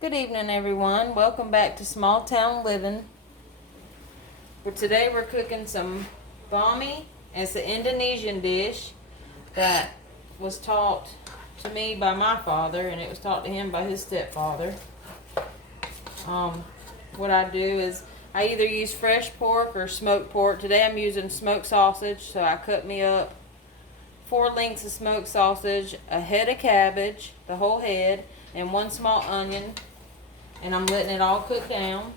Good evening, everyone. Welcome back to Small Town Living. For today, we're cooking some Bami. It's an Indonesian dish that was taught to me by my father, and it was taught to him by his stepfather. What I do is I either use fresh pork or smoked pork. Today, I'm using smoked sausage, so I cut me up 4 lengths of smoked sausage, a head of cabbage, the whole head, and 1 small onion. And I'm letting it all cook down.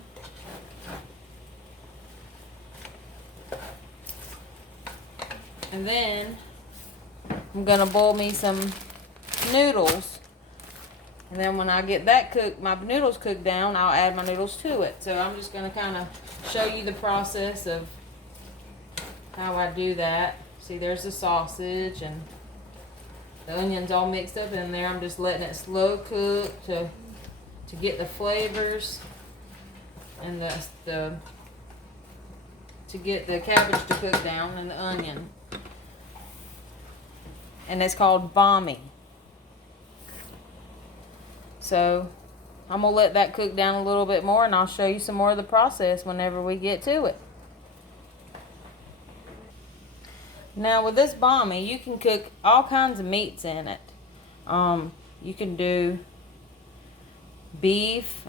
And then I'm gonna boil me some noodles. And then when I get that cooked, my noodles cooked down, I'll add my noodles to it. So I'm just gonna kind of show you the process of how I do that. See, there's the sausage and the onions all mixed up in there. I'm just letting it slow cook to get the flavors and to get the cabbage to cook down and the onion. And it's called Bami. So I'm gonna let that cook down a little bit more, and I'll show you some more of the process whenever we get to it. Now with this Bami, you can cook all kinds of meats in it. You can do beef,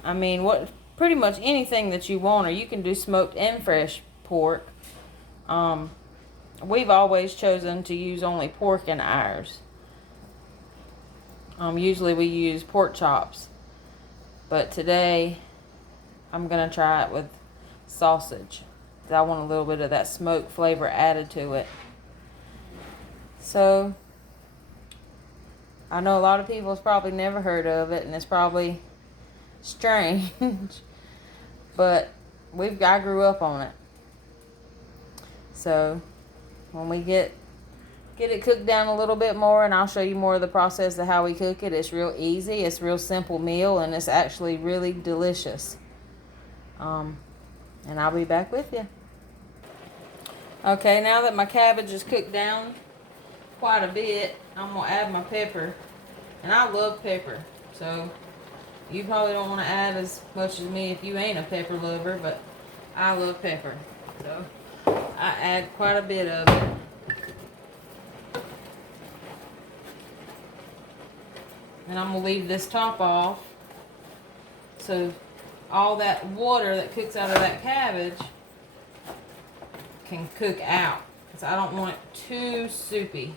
pretty much anything that you want, or you can do smoked and fresh pork. We've always chosen to use only pork in ours. Usually we use pork chops, but today I'm gonna try it with sausage. I want a little bit of that smoked flavor added to it. So I know a lot of people have probably never heard of it, and it's probably strange, but I grew up on it. So when we get it cooked down a little bit more, and I'll show you more of the process of how we cook it. It's real easy. It's a real simple meal, and it's actually really delicious. And I'll be back with you. Okay, now that my cabbage is cooked down quite a bit, I'm gonna add my pepper, and I love pepper, so you probably don't want to add as much as me if you ain't a pepper lover, but I love pepper. So I add quite a bit of it. And I'm going to leave this top off so all that water that cooks out of that cabbage can cook out. Because I don't want it too soupy.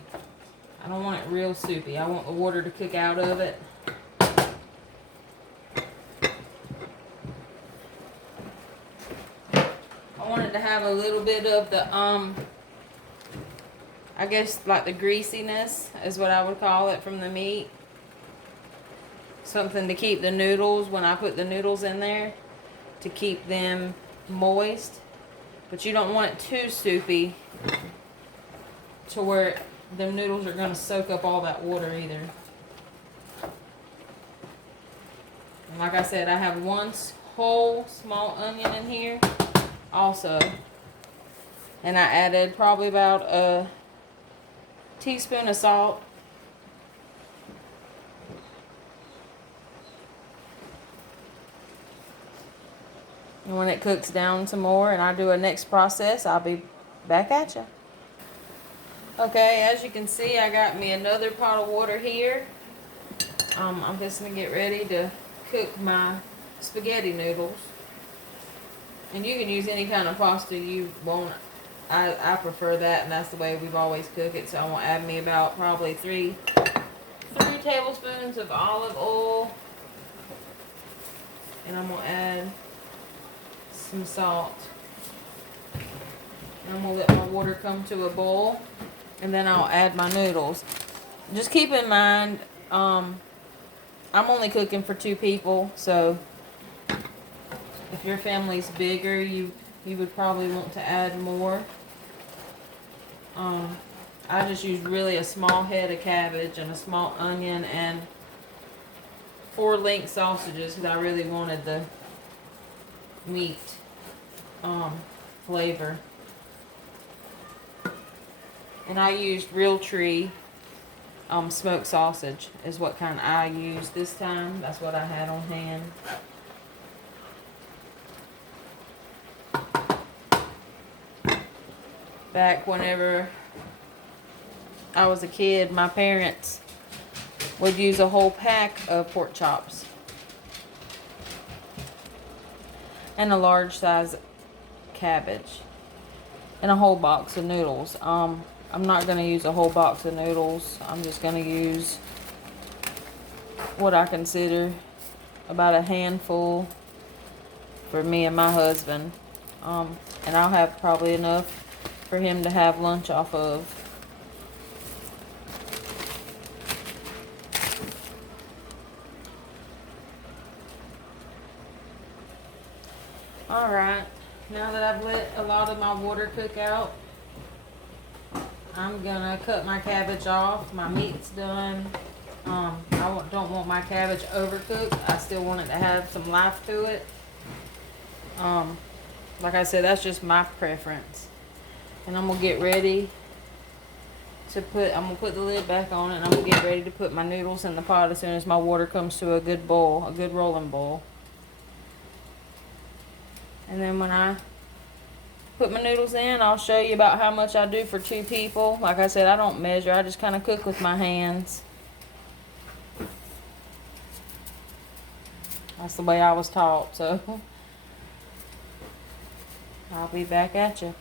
I don't want it real soupy. I want the water to cook out of it. I want it to have a little bit of the, I guess like the greasiness is what I would call it from the meat. Something to keep the noodles, when I put the noodles in there, to keep them moist. But you don't want it too soupy to where the noodles are going to soak up all that water either. And like I said, I have 1 whole small onion in here also. And I added probably about a teaspoon of salt. And when it cooks down some more and I do a next process, I'll be back at you. Okay, as you can see, I got me another pot of water here. I'm just going to get ready to cook my spaghetti noodles. And you can use any kind of pasta you want. I prefer that, and that's the way we've always cooked it. So I'm going to add me about probably 3 tablespoons of olive oil. And I'm going to add some salt. And I'm going to let my water come to a boil, and then I'll add my noodles. Just keep in mind, I'm only cooking for 2 people, so if your family's bigger, you would probably want to add more. I just used really a small head of cabbage and a small onion and 4 length sausages because I really wanted the meat flavor. And I used real tree smoked sausage is what kind I used this time. That's what I had on hand. Back whenever I was a kid, my parents would use a whole pack of pork chops and a large size cabbage and a whole box of noodles. I'm not going to use a whole box of noodles. I'm just going to use what I consider about a handful for me and my husband. And I'll have probably enough for him to have lunch off of. Alright, now that I've let a lot of my water cook out, I'm gonna cut my cabbage off. My meat's done. I don't want my cabbage overcooked. I still want it to have some life to it. Like I said, that's just my preference. And I'm gonna get ready to I'm gonna put the lid back on, and I'm gonna get ready to put my noodles in the pot as soon as my water comes to a good boil, a good rolling boil. And then when I put my noodles in, I'll show you about how much I do for 2 people. Like I said, I don't measure. I just kind of cook with my hands. That's the way I was taught, so I'll be back at you.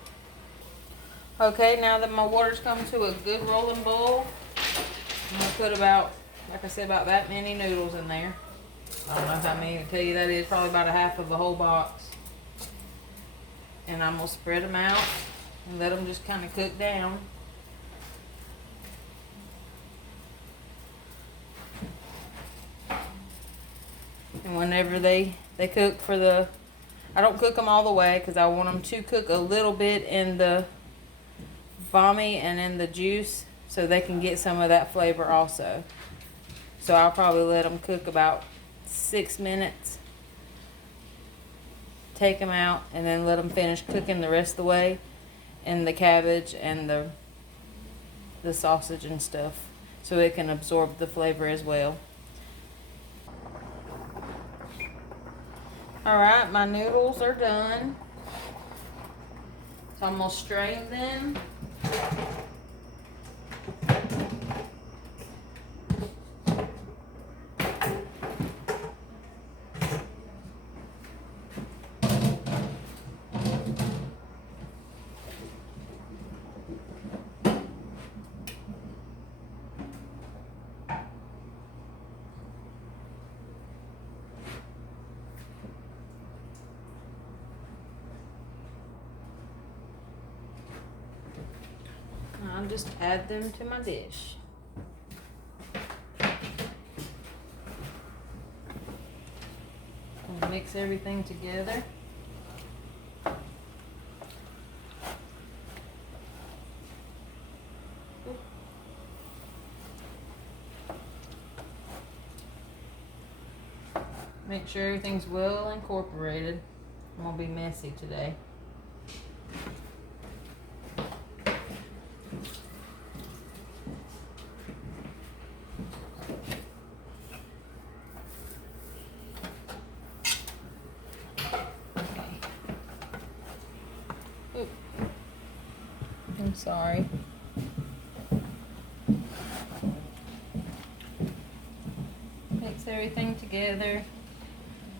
Okay, now that my water's come to a good rolling boil, I'm going to put about, like I said, about that many noodles in there. I don't know how many to tell you that is. Probably about a half of the whole box. And I'm going to spread them out and let them just kind of cook down. And whenever they cook for the, I don't cook them all the way because I want them to cook a little bit in the Bami and in the juice so they can get some of that flavor also. So I'll probably let them cook about 6 minutes. Take them out and then let them finish cooking the rest of the way in the cabbage and the sausage and stuff so it can absorb the flavor as well. Alright, my noodles are done. So I'm going to strain them. I'll just add them to my dish. I'll mix everything together. Make sure everything's well incorporated. I'm gonna be messy today. I'm sorry. Mix everything together,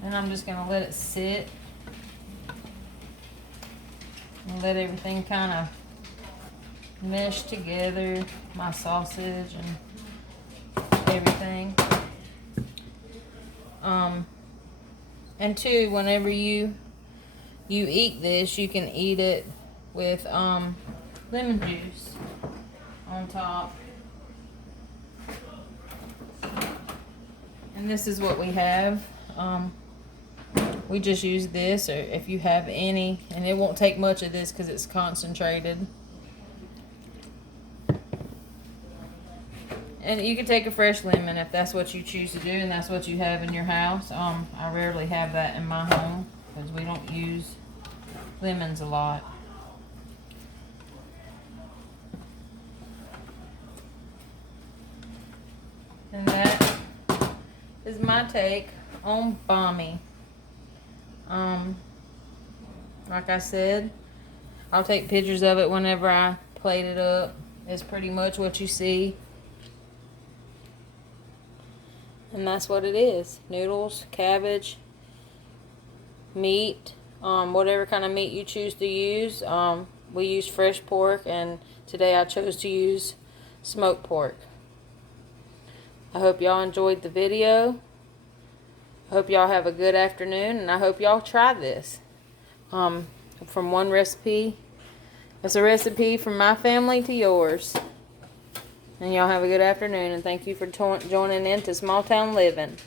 and I'm just going to let it sit and let everything kind of mesh together, my sausage and everything. And two, whenever you eat this, you can eat it with lemon juice on top. And this is what we have. We just use this, or if you have any, and it won't take much of this because it's concentrated. And you can take a fresh lemon if that's what you choose to do and that's what you have in your house. I rarely have that in my home because we don't use lemons a lot. And that is my take on Bami. Like I said, I'll take pictures of it whenever I plate it up. It's pretty much what you see. And that's what it is. Noodles, cabbage, meat, whatever kind of meat you choose to use. We use fresh pork, and today I chose to use smoked pork. I hope y'all enjoyed the video. I hope y'all have a good afternoon, and I hope y'all try this. From one recipe, it's a recipe from my family to yours. And y'all have a good afternoon, and thank you for joining in to Small Town Living.